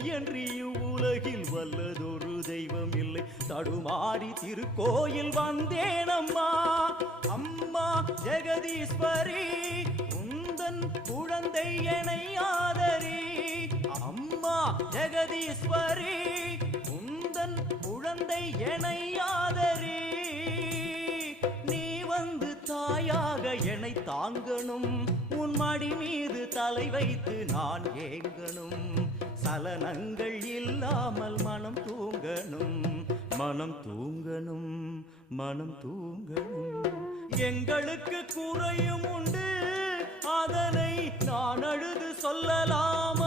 உனையன்றி உலகில் வல்லதொரு தெய்வம் இல்லை. தடுமாறி திருக்கோயில் வந்தேனம்மா. அம்மா ஜெகதீஸ்வரி உந்தன் குழந்தை என்னை ஆதரி. அம்மா ஜெகதீஸ்வரி உந்தன் குழந்தை என்னை ஆதரி. நீ வந்து தாயாக என்னை தாங்கணும். உன் மடி மீது தலை வைத்து நான் ஏங்கணும். சலனங்கள் இல்லாமல் மனம் தூங்கணும். மனம் தூங்கணும். மனம் தூங்கணும். எங்களுக்கு குறையும் உண்டு, அதனை நான் அழுது சொல்லலாம்.